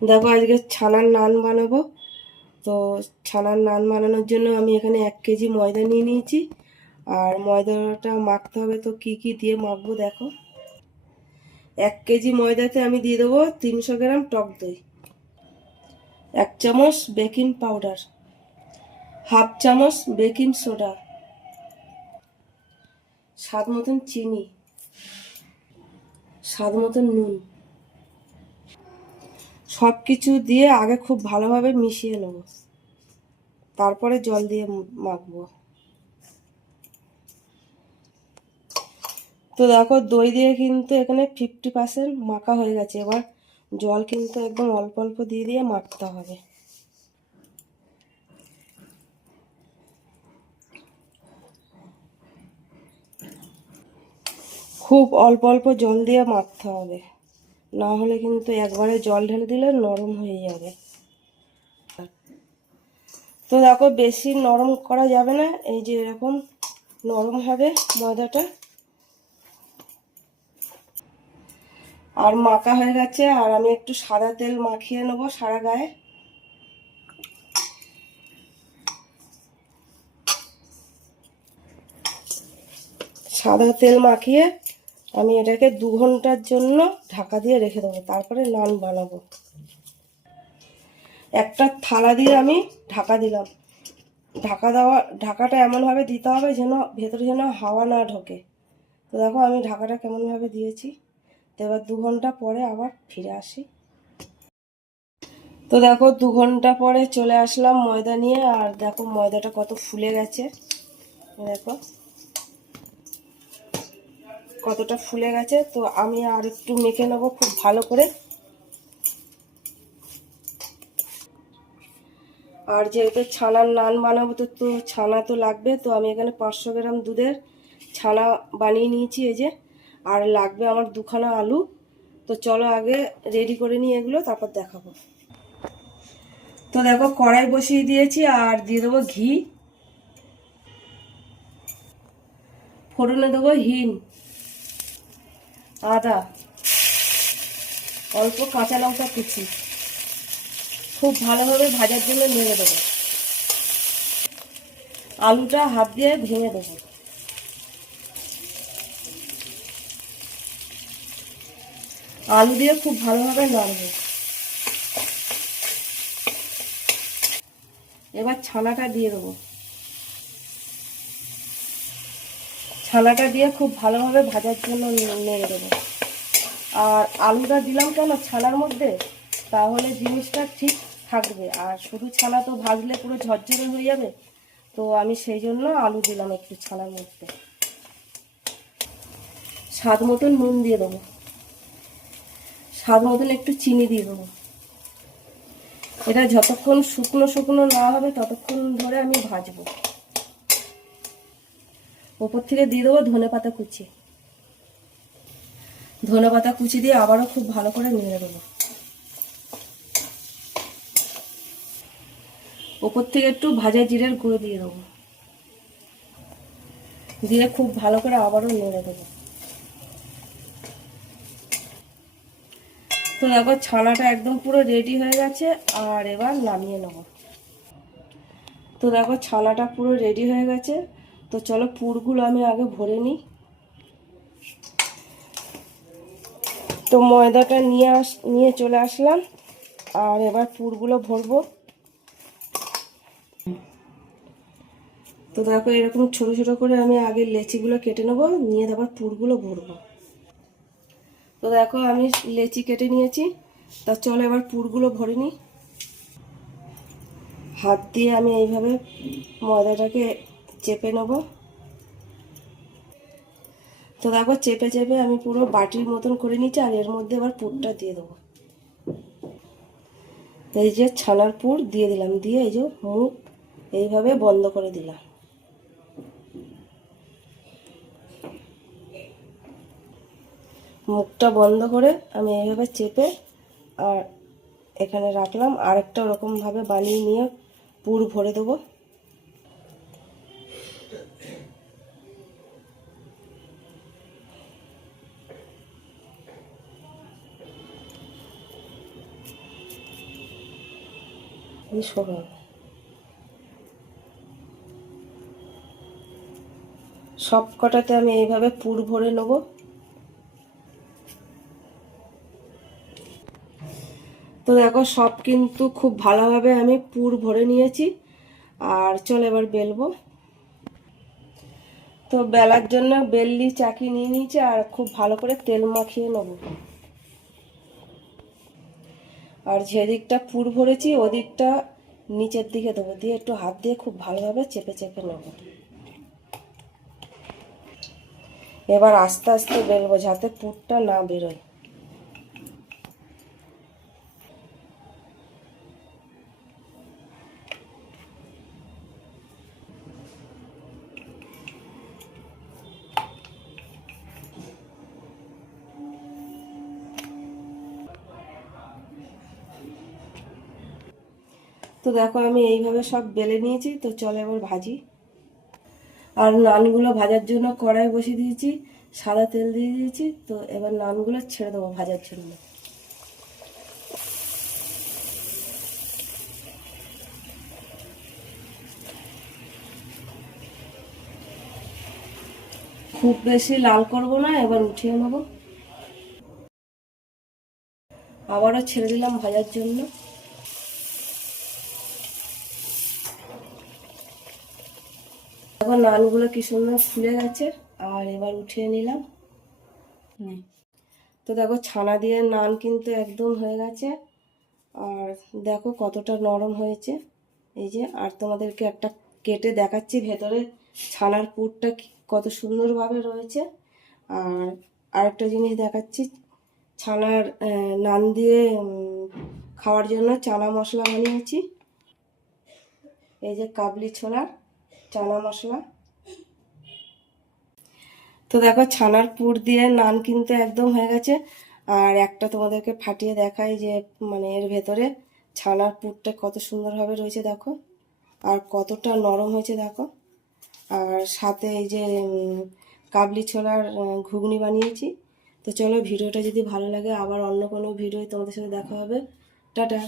দেখো, আজকে ছানার নান বানাবো। তো ছানার নান বানানোর জন্য আমি এখানে এক কেজি ময়দা নিয়ে নিয়েছি। আর ময়দাটা মাখতে হবে তো কি কি দিয়ে মাখবো দেখো। এক কেজি ময়দাতে আমি দিয়ে দেবো তিনশো গ্রাম টক দই, এক চামচ বেকিং পাউডার, হাফ চামচ বেকিং সোডা, স্বাদ মতন চিনি, স্বাদ মতন নুন। সব কিছু দিয়ে আগে খুব ভালোভাবে মিশিয়ে নেব। তারপরে জল দিয়ে মাখবো। তো দেখো দই দিয়ে কিন্তু এখানে ফিফটি পার্সেন্ট মাখা হয়ে গেছে। এবার জল কিন্তু একদম অল্প অল্প দিয়ে দিয়ে মাখতে হবে। খুব অল্প অল্প জল দিয়ে মাখতে হবে। না হলে কিন্তু একবারে জল ঢেলে দিলে নরম হয়ে যাবে। তো দেখো, বেশি নরম করা যাবে না। এই যে এরকম নরম হবে ময়দাটা। আর মাখা হয়ে গেছে, আর আমি একটু সাদা তেল মাখিয়ে নেব সারা গায়ে। সাদা তেল মাখিয়ে আমি এটাকে দু ঘণ্টার জন্য ঢাকা দিয়ে রেখে দেবো, তারপরে নান বানাবো। একটা থালা দিয়ে আমি ঢাকা দিলাম। ঢাকা দেওয়া, ঢাকাটা এমনভাবে দিতে হবে যেন ভেতরে যেন হাওয়া না ঢোকে। তো দেখো আমি ঢাকাটা কেমনভাবে দিয়েছি। তো এবার দু ঘণ্টা পরে আবার ফিরে আসি। তো দেখো দু ঘণ্টা পরে চলে আসলাম ময়দা নিয়ে, আর দেখো ময়দাটা কত ফুলে গেছে। দেখো। কতটা ফুলে গেছে, তো আমি আর একটু মেখে নেব খুব ভালো করে। আর যেহেতু ছানার নান বানাবো, তো তো ছানা তো লাগবে, তো আমি এখানে পাঁচশো গ্রাম দুধের ছানা বানিয়ে নিয়েছি এই যে। আর লাগবে আমার দুখানা আলু। তো চলো আগে রেডি করে নিই এগুলো, তারপর দেখাবো। তো দেখো, কড়াই বসিয়ে দিয়েছি, আর দিয়ে দেবো ঘি। ফোড়নে দেবো হিন আদা। অল্প কাঁচা লঙ্কা কুচি। খুব ভালোভাবে ভাজার জন্য নেড়ে দেবো। আলুটা হাত দিয়ে ভেঙে দেবো। আলু দিয়ে খুব ভালোভাবে নাড়বো। এবার ছানাটা দিয়ে দেবো। ছানাটা দিয়ে খুব ভালোভাবে ভাজার জন্য নেড়ে দেবো। আর আলুটা দিলাম কেন ছানার মধ্যে? তাহলে জিনিসটা ঠিক থাকবে। আর শুধু ছানা তো ভাজলে পুরো ঝরঝরে হয়ে যাবে। তো আমি সেই জন্য আলু দিলাম একটু ছানার মধ্যে। স্বাদ মতন নুন দিয়ে দেবো। স্বাদ মতন একটু চিনি দিয়ে দেবো। এটা যতক্ষণ শুকনো শুকনো না হবে, ততক্ষণ ধরে আমি ভাজবো। ওপর থেকে দিয়ে দেবো ধনে পাতা কুচি। ধনে পাতা কুচি দিয়ে আবারও খুব ভালো করে নেড়ে দেবো। ওপর থেকে একটু ভাজা জিরের গুঁড়ো দিয়ে দেবো। দিয়ে খুব ভালো করে আবারও নেড়ে দেবো। তো দেখো ছানাটা একদম পুরো রেডি হয়ে গেছে, আর এবার নামিয়ে নেব। তো দেখো ছানাটা পুরো রেডি হয়ে গেছে। তো চলো পুরগুলো আমি আগে ভরে নিই। তো ময়দাটা নিয়ে আস, নিয়ে চলে আসলাম। আর এবার পুরগুলো ভরবো। তো দেখো এরকম ছোট ছোট করে আমি আগে লেচিগুলো কেটে নেব, নিয়ে তারপর পুরগুলো ভরবো। তো দেখো আমি লেচি কেটে নিয়েছি। তা চলো এবার পুরগুলো ভরে নিই। হাত দিয়ে আমি এইভাবে ময়দাটাকে চেপে নেব। তো দেখো, চেপে চেপে আমি পুরো বাটির মতন করে নিচ্ছি আর এর মধ্যে আবার পুরটা দিয়ে দেবো। এই যে ছানার পুর দিয়ে দিলাম, দিয়ে এই যে মুখ এইভাবে বন্ধ করে দিলাম। মুখটা বন্ধ করে আমি এইভাবে চেপে আর এখানে রাখলাম। আরেকটা ওরকমভাবে বানিয়ে নিয়ে পুর ভরে দেবো। এই সরো সব কটাতে আমি এইভাবে পুর ভরে নেব। তো দেখো, সব কিন্তু খুব ভালোভাবে আমি পুর ভরে নিয়েছি। আর চলো এবার বেলবো। তো বেলার জন্য বেললি চাকি নিয়ে নিয়েছি আর খুব ভালো করে তেল মাখিয়ে নেব। আর যেদিকটা পুর ভরেছি, ওদিকটা নিচের দিকে দেবো। দিয়ে একটু হাত দিয়ে খুব ভালোভাবে চেপে চেপে নেব। এবার আস্তে আস্তে বেলবো যাতে পুরটা না বেরোয়। তো দেখো, আমি এইভাবে সব বেলে নিয়েছি। তো চলো এবার ভাজি। আর নানগুলো ভাজার জন্য কড়াই বসিয়ে দিয়েছি, সাদা তেল দিয়ে দিয়েছি। তো এবার নানগুলো ছেড়ে দেবো ভাজার জন্য। খুব বেশি লাল করব না, এবার উঠিয়ে নেব। আবারও ছেড়ে দিলাম ভাজার জন্য। এখন নানগুলো কি সুন্দর ফুলে গেছে আর এবার উঠিয়ে নিলাম। তো দেখো ছানা দিয়ে নান কিন্তু একদম হয়ে গেছে। আর দেখো কতটা নরম হয়েছে। এই যে আর তোমাদেরকে একটা কেটে দেখাচ্ছি ভেতরে ছানার পুরটা কত সুন্দরভাবে রয়েছে। আর আরেকটা জিনিস দেখাচ্ছি ছানার নান দিয়ে খাওয়ার জন্য চানা মশলা বানিয়েছি। এই যে কাবলি ছোলার। চানা মশলা। তো দেখো, ছানার পুর দিয়ে নান কিন্তু একদম হয়ে গেছে। আর একটা তোমাদেরকে ফাটিয়ে দেখাই যে মানে এর ভেতরে ছানার পুরটা কত সুন্দরভাবে রয়েছে দেখো। আর কতটা নরম হয়েছে দেখো। আর সাথে এই যে কাবলি ছোলার ঘুগনি বানিয়েছি। তো চলো, ভিডিওটা যদি ভালো লাগে, আবার অন্য কোনো ভিডিও তোমাদের সাথে দেখা হবে। টাটা।